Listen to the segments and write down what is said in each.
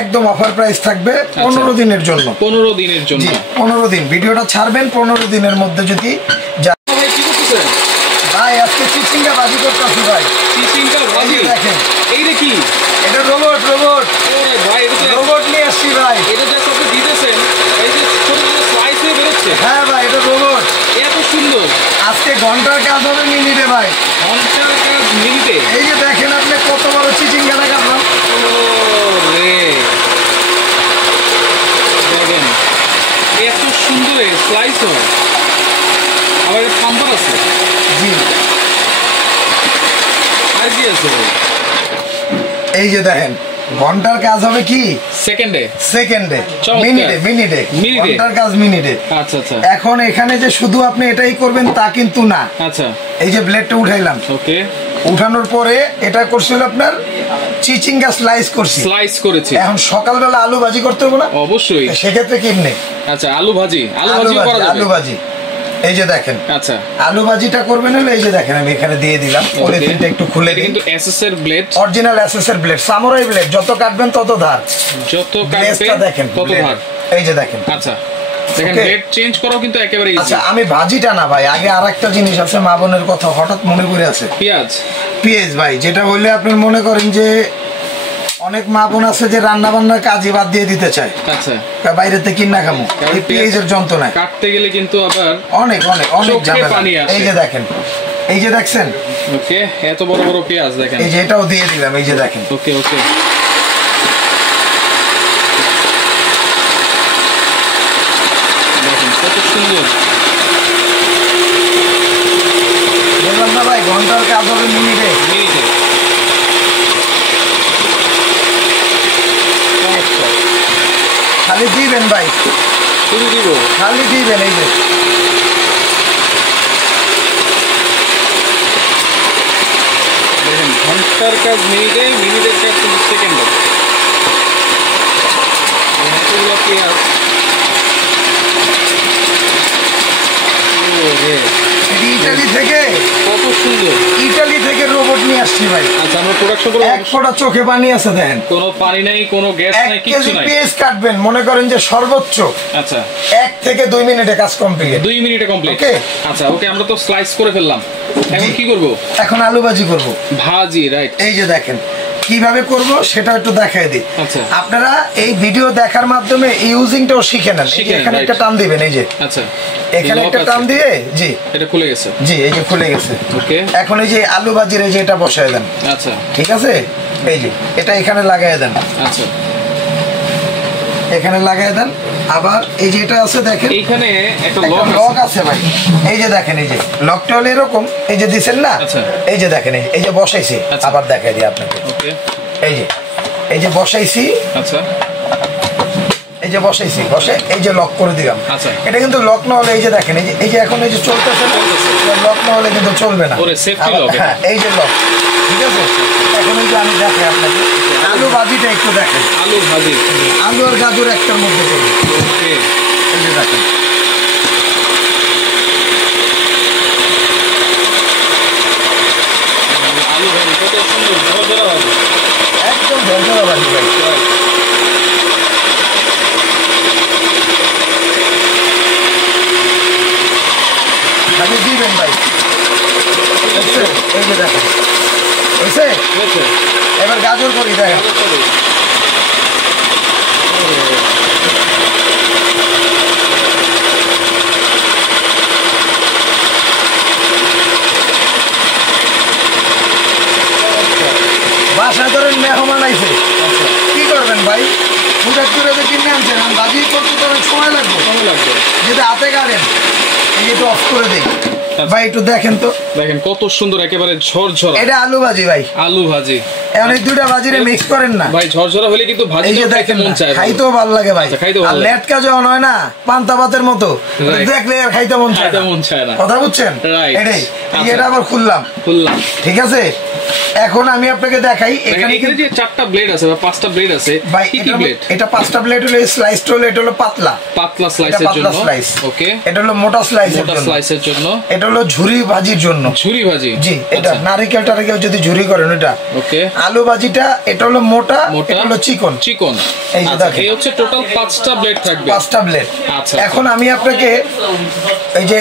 একদম offer price থাকবে 15 দিনের জন্য। 15 দিনের জন্য, 15 দিন ভিডিওটা ছাড়বেন, 15 দিনের মধ্যে যদি ভাই আজকে চিচিঙ্গা ভাজি করতেছি ভাই। চিচিঙ্গা ভাজি দেখেন, এইটা কি? এটা রোবট। ওরে ভাই, এটা তো রোবট নিয়ে আসছি ভাই। এটা যে আপনি দিতেছেন, এই যে ছোট ছোট স্লাইস হয়ে বেরোচ্ছে। হ্যাঁ ভাই, এটা রোবট। এত সুন্দর। আজকে ঘন্টার কাজ হবে মিনিটে ভাই। ঘন্টার কাজ মিনিটে। এই যে দেখেন আপনি কত বড় চিচিঙ্গাটা কাটলাম। ওরে দেখেন, এত সুন্দর স্লাইস হয়। আবার সাম্বার আছে। জি, আর কি আছে? এই যে দেখেন ঘন্টার কাজ হবে কি সেকেন্ডে, মিনিটে। ঘন্টার কাজ মিনিটে। আচ্ছা আচ্ছা। এখন এখানে যে শুধু আপনি এটাই করবেন তা কিন্তু না। আচ্ছা, এই যে ব্লেডটা উঠাইলাম, ওকে, উঠানোর পরে এটা করছিল আপনার চিচিঙ্গা স্লাইস করেছি। এখন সকালবেলা আলু ভাজি করতে হবে না? অবশ্যই। সেক্ষেত্রে কেমনে? আচ্ছা, আলু ভাজি করা যাবে। আলু ভাজি, এই যে দেখেন। আচ্ছা, আলু ভাজিটা করবেন হলে এই যে দেখেন আমি এখানে দিয়ে দিলাম। পলিথিনটা একটু খুলে দিই। কিন্তু এসএস এর ব্লেড, অরিজিনাল এসএস এর ব্লেড, সামুরাই ব্লেড। যত কাটবেন তত ধার, যত কাটবেন দেখেন তত ধার। এই যে দেখেন। আচ্ছা, দেখেন ব্লেড চেঞ্জ করাও কিন্তু একেবারে ইজি। আচ্ছা, আমি ভাজিটা না ভাই, আগে আরেকটা জিনিস আছে, মা বোনের কথা হঠাৎ মনে পড়ে আছে। পেঁয়াজ ভাই, যেটা বললে আপনি মনে করেন যে অনেক মা বোন আছে যে রান্না বান্নার কাজই বাদ দিয়ে দিতে চায়। আচ্ছা, বাইরেতে কিনা খামো, এই পেঁয়াজের যন্ত্রণায় কাটতে গেলে কিন্তু আবার অনেক পানি আসে। এই যে দেখেন, এই যে দেখছেন, ওকে, এত বড় বড় পেঁয়াজ দেখেন। এই যে এটাও দিয়ে দিলাম, এই যে দেখেন। ওকে ওকে, দেখেন কত সুন্দর। বললাম না ভাই, ঘন্টার কাজ হবে মিনিটে। খালি দিবেন ভাই, শুধু দিব, খালি দিবেন। এই যে দেখেন, ঘন্টার কাজ মিনিটে, মিনিটের কাজ কিন্তু সেকেন্ডে। এতগুলো পেঁয়াজ। ইটালি থেকে, কত সুন্দর, ইটালি থেকে রোবট নিয়ে আসছি ভাই। আচ্ছা, আমরা প্রোডাকশন করব। এক ফোঁটা চোখে পানি আছে দেখেন, কোনো পানি নাই, কোনো গ্যাস নাই, কিছু নাই। পেঁয়াজ কাটবেন মনে করেন যে সর্বোচ্চ আচ্ছা 1 থেকে 2 মিনিটে কাজ কমপ্লিট। 2 মিনিটে কমপ্লিট। ওকে, আচ্ছা ওকে, আমরা তো স্লাইস করে ফেললাম। এখন কি করব? এখন আলু ভাজি করব। ভাজি, রাইট। এই যে দেখেন কিভাবে করব সেটা একটু দেখাই দিই। আচ্ছা, আপনারা এই ভিডিও দেখার মাধ্যমে ইউজিংটাও শিখে নেন। এখানে একটা টান দিবেন, এই যে আচ্ছা, এখানে একটা টান দিয়ে, জি এটা খুলে গেছে। জি, এই যে খুলে গেছে। ওকে, এখন এই যে আলু ভাজির এই যে এটা বসায় দেন। আচ্ছা, ঠিক আছে, এই যে এটা এখানে লাগায় দেন। আচ্ছা, এখানে লাগায় দেন। আবার এই যে এটা আছে দেখেন, এইখানে একটা লক আছে ভাই। এই যে দেখেন, এই যে লকটা হলো এরকম, এই যে দিছেন না, এই যে দেখেন, এই যে বসাইছি। আবার দেখাই দিই আপনাকে। ওকে, এই যে বসাইছি। আচ্ছা, এই যে বসাইছি, বসে এই যে লক করে দিলাম। আচ্ছা, এটা কিন্তু লক না হলে এই যে দেখেন, এই যে এখন এই যে চলতেছে না, লক না হলে কিন্তু চলবে না। হ্যাঁ, এই যে লক। ঠিক আছে, এখন এই যে আমি দেখাই আপনাকে আলু ভাজিটা একটু দেখেন। আলু ভাজি, আলু আর গাজর একটার মধ্যে করবো। ওকে, এই যে দেখেন, আলু ভাজি কত সুন্দর ঝরঝরা ভাজি, একদম ঝরঝরা ভাজি ভাই। খালি দিবেন ভাই। এই যে দেখেন, হয়েছে। এবার গাজর করি, দেখেন। বাসায় ধরেন মেহমান আইছে, কি করবেন ভাই? পূজার দূরে যে কিনে আনছেন, ভাজি করতে তো অনেক সময় লাগবে। যদি হাতে গাড়েন, এই যে অফ করে দিই। ভাই একটু দেখেন তো, দেখেন কত সুন্দর একেবারে ঝরঝরা। এটা আলু ভাজি ভাই, আলু ভাজি। এখন এই দুইটা ভাজিরে মিক্স করেন না ভাই, ঝরঝরা হলে কিন্তু ভাজি খাইতে মন চায়, খাইতেও ভালো লাগে ভাই। আর লেটকা যখন হয় না পান্তা ভাতের মতো, দেখলে আর খাইতে মন চায় না, কথা বুঝছেন? এটাই, এটা আবার খুললাম, ঠিক আছে। এখন আমি আপনাকে দেখাই, এখানে যে 4টা ব্লেড আছে বা 5টা ব্লেড আছে ভাই। কি কি ব্লেড? এটা 5টা ব্লেড হলো স্লাইস রোল, এটা হলো পাতলা স্লাইসের জন্য, ওকে। এটা হলো মোটা স্লাইসের জন্য, এটা হলো ঝুরি ভাজির জন্য, ঝুরি ভাজি। জি, এটা নারকেল টারকেল যদি ঝুরি করেন এটা, ওকে। আলু ভাজিটা এটা হলো মোটা, এটা হলো চিকন। এই যে দেখেন, এই হচ্ছে টোটাল 5টা ব্লেড থাকবে, 5টা ব্লেড। আচ্ছা, এখন আমি আপনাকে এই যে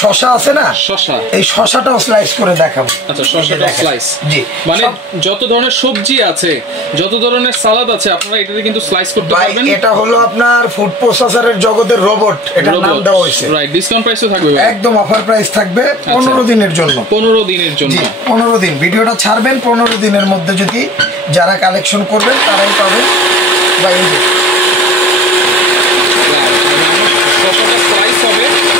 শসা আছে না, শসা, এই শসাটাও স্লাইস করে দেখাবো। আচ্ছা, শসাটা স্লাইস, জি, মানে যত ধরনের সবজি আছে, যত ধরনের সালাদ আছে, আপনারা এটাতে কিন্তু স্লাইস করতে পারবেন। এটা হলো আপনার ফুড প্রসেসরের জগতের রোবট, এটা নাম দেওয়া হয়েছে। রাইট, ডিসকাউন্ট প্রাইসও থাকবে, একদম অফার প্রাইস থাকবে 15 দিনের জন্য। 15 দিনের জন্য, 15 দিন ভিডিওটা ছাড়বেন, 15 দিনের মধ্যে যদি যারা কালেকশন করবেন তারাই পাবেন। ভাই এই যে শসাটা স্লাইস হবে, দেখেন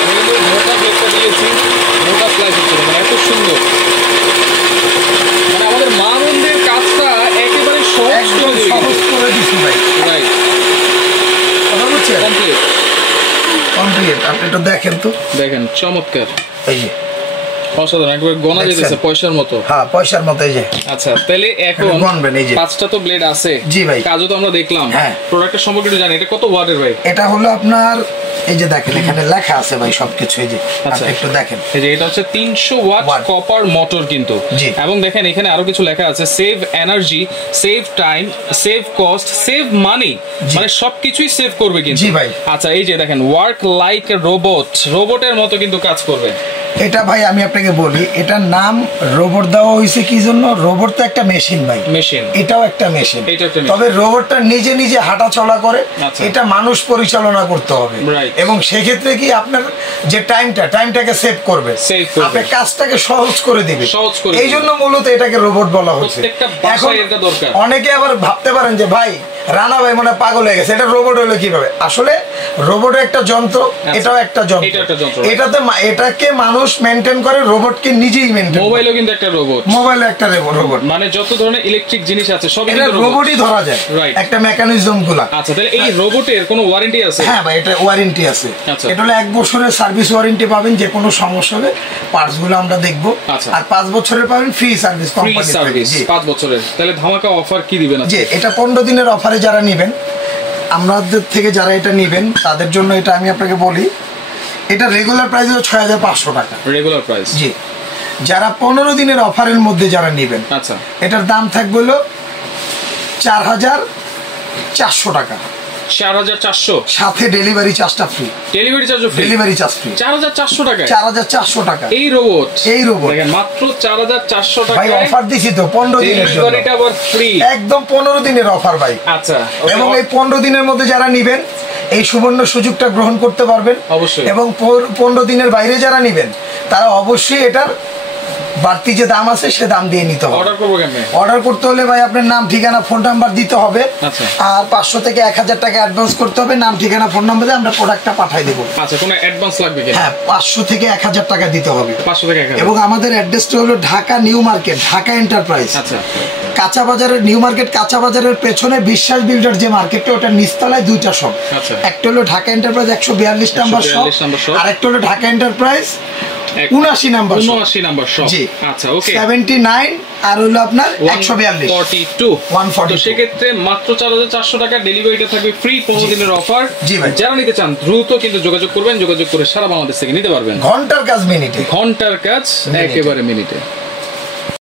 আমি কিন্তু মোটা ব্লেডটা দিয়েছি, মোটা স্লাইস হচ্ছে, মানে এত সুন্দর, মানে আমাদের মা বোনদের কাজটা একেবারে সহজ করে দিয়েছি ভাই। রাইট, কথা বুঝছেন? কমপ্লিট। আপনি একটু দেখেন তো, দেখেন চমৎকার, এই যে অসাধারণ, একবার গোনা যেতেছে পয়সার মতো। হ্যাঁ, পয়সার মতো। এই যে আচ্ছা, তাহলে এখন গণবেন। এই যে 5টা তো ব্লেড আছে। জি ভাই, কাজও তো আমরা দেখলাম। হ্যাঁ, প্রোডাক্টের সম্পর্কে একটু জানি, এটা কত ওয়াটের ভাই? এটা হলো আপনার, এই যে দেখেন এখানে লেখা আছে ভাই সবকিছু। এই যে আচ্ছা, একটু দেখেন, এই যে এটা হচ্ছে 300 ওয়াট কপার মোটর কিন্তু। এবং দেখেন এখানে আরো কিছু লেখা আছে, save energy, save time, save cost, save মানি, মানে সবকিছুই সেভ করবে কিন্তু। জি ভাই। আচ্ছা, এই যে দেখেন ওয়ার্ক লাইক এ রোবট, রোবটের মতো কিন্তু কাজ করবে। এটা ভাই আমি আপনাকে বলি, এটার নাম রোবট দেওয়া হয়েছে কি জন্য? রোবট তো একটা মেশিন ভাই, মেশিন, এটাও একটা মেশিন, তবে রোবটটা নিজে নিজে হাঁটা চলা করে, এটা মানুষ পরিচালনা করতে হবে। এবং সেক্ষেত্রে কি আপনার যে টাইমটাকে সেভ করবে, আপনার কাজটাকে সহজ করে দিবে, এই জন্য মূলত এটাকে রোবট বলা হচ্ছে। এখন অনেকে আবার ভাবতে পারেন যে ভাই রানা ভাই মনে পাগল হয়ে গেছে, এটা রোবট হলো কিভাবে? আসলে রোবট একটা যন্ত্র, এটাও একটা যন্ত্র, এটাতে এটাকে মানুষ মেনটেন করে, রোবটকে নিজেই মেনটেন। মোবাইলও কিন্তু একটা রোবট, মোবাইলও একটা রোবট, মানে যত ধরনের ইলেকট্রিক জিনিস আছে সব এটা রোবটই ধরা যায়, একটা মেকানিজম গুলা। আচ্ছা, তাহলে এই রোবটের কোনো ওয়ারেন্টি আছে? হ্যাঁ ভাই, এটা ওয়ারেন্টি আছে। এটা হলো 1 বছরের সার্ভিস ওয়ারেন্টি পাবেন, যে কোনো সমস্যা হবে পার্টস গুলো আমরা দেখবো। আর 5 বছরের পাবেন ফ্রি সার্ভিস, কোম্পানি সার্ভিস 5 বছরের। তাহলে ধামাকা অফার কি দিবেন? জি, এটা 15 দিনের অফারে যারা নেবেন, আমাদের থেকে যারা এটা নেবেন তাদের জন্য এটা আমি আপনাকে বলি, এটা রেগুলার প্রাইস হলো 6500 টাকা, রেগুলার প্রাইস। জি, যারা 15 দিনের অফারের মধ্যে যারা নেবেন, আচ্ছা, এটার দাম থাকবে হলো 4400 টাকা, 4400, সাথে ডেলিভারি চার্জটা free. Delivery charge free, delivery charge free. 4400 টাকা, 4400 টাকা। এই রোবট দেখেন মাত্র 4400 টাকা। ভাই অফার দিছি তো 15 দিনের জন্য, ডেলিভারিটা আবার ফ্রি, একদম 15 দিনের অফার ভাই। আচ্ছা, এবং এই 15 দিনের মধ্যে যারা নেবেন এই সুবর্ণ সুযোগটা গ্রহণ করতে পারবেন অবশ্যই। এবং 15 দিনের বাইরে যারা নেবেন তারা অবশ্যই এটার বাড়তি যে দাম আছে সে দাম দিয়ে নিতে হবে। অর্ডার করব কেমনে? অর্ডার করতে হলে ভাই আপনার নাম, ঠিকানা, ফোন নাম্বার দিতে হবে। আচ্ছা, আর 500 থেকে 1000 টাকা অ্যাডভান্স করতে হবে, নাম, ঠিকানা, ফোন নাম্বার দিয়ে আমরা প্রোডাক্টটা পাঠিয়ে দেব। আচ্ছা, কোনো অ্যাডভান্স লাগবে কি? হ্যাঁ, 500 থেকে 1000 টাকা দিতে হবে। 500 থেকে 1000। এবং আমাদের অ্যাড্রেসটা হলো Dhaka new market, Dhaka enterprise. আচ্ছা, কাঁচা বাজারের, নিউ মার্কেট কাঁচা বাজারের পেছনে বিশ্বাস বিল্ডার যে মার্কেটটা, ওটা নিচতলায় 2টা শপ। আচ্ছা, একটা হলো ঢাকা এন্টারপ্রাইজ 142 নাম্বার শপ, আর একটা হলো ঢাকা এন্টারপ্রাইজ 79 নাম্বার শপ। জি, আচ্ছা, ওকে। 79 আর হলো আপনার 142 তো সেক্ষেত্রে মাত্র 4400 টাকা, ডেলিভারিটা থাকবে ফ্রি, 15 দিনের অফার। জি ভাই, যারা নিতে চান দ্রুত কিন্তু যোগাযোগ করবেন, যোগাযোগ করে সারা বাংলাদেশ থেকে নিতে পারবেন। ঘন্টার কাজ মিনিটে, ঘন্টার কাজ একেবারে মিনিটে।